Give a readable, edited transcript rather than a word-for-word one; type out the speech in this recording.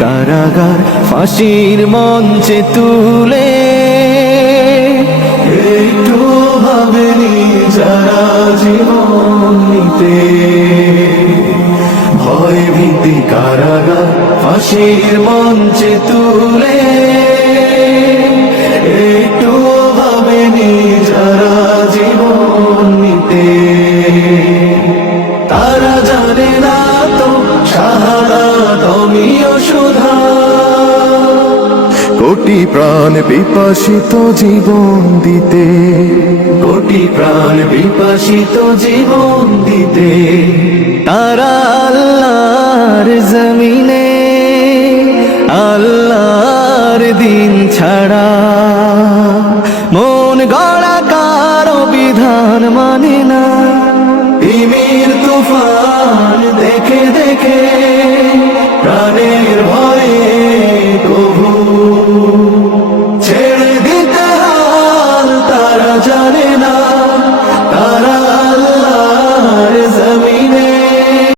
কারাগার ফাঁসির মঞ্চে তুলে একটু ভাবেনি যারা জীবন নিতে। ভয় ভীতি কারাগার ফাঁসির মঞ্চে তুলে একটু ভাবেনি যারা জীবন নিতে। তারা জানে না তো শাহাদাত অমীয় সুধা, কোটি প্রাণ বিপাসিত জীবন দিতে, কোটি প্রাণ বিপাসিত জীবন দিতে। তারা আল্লাহর জমিনে আল্লাহর দিন ছাড়া মন গড়া কারো বিধান মানে না। তিমির তুফান দেখে দেখে প্রাণে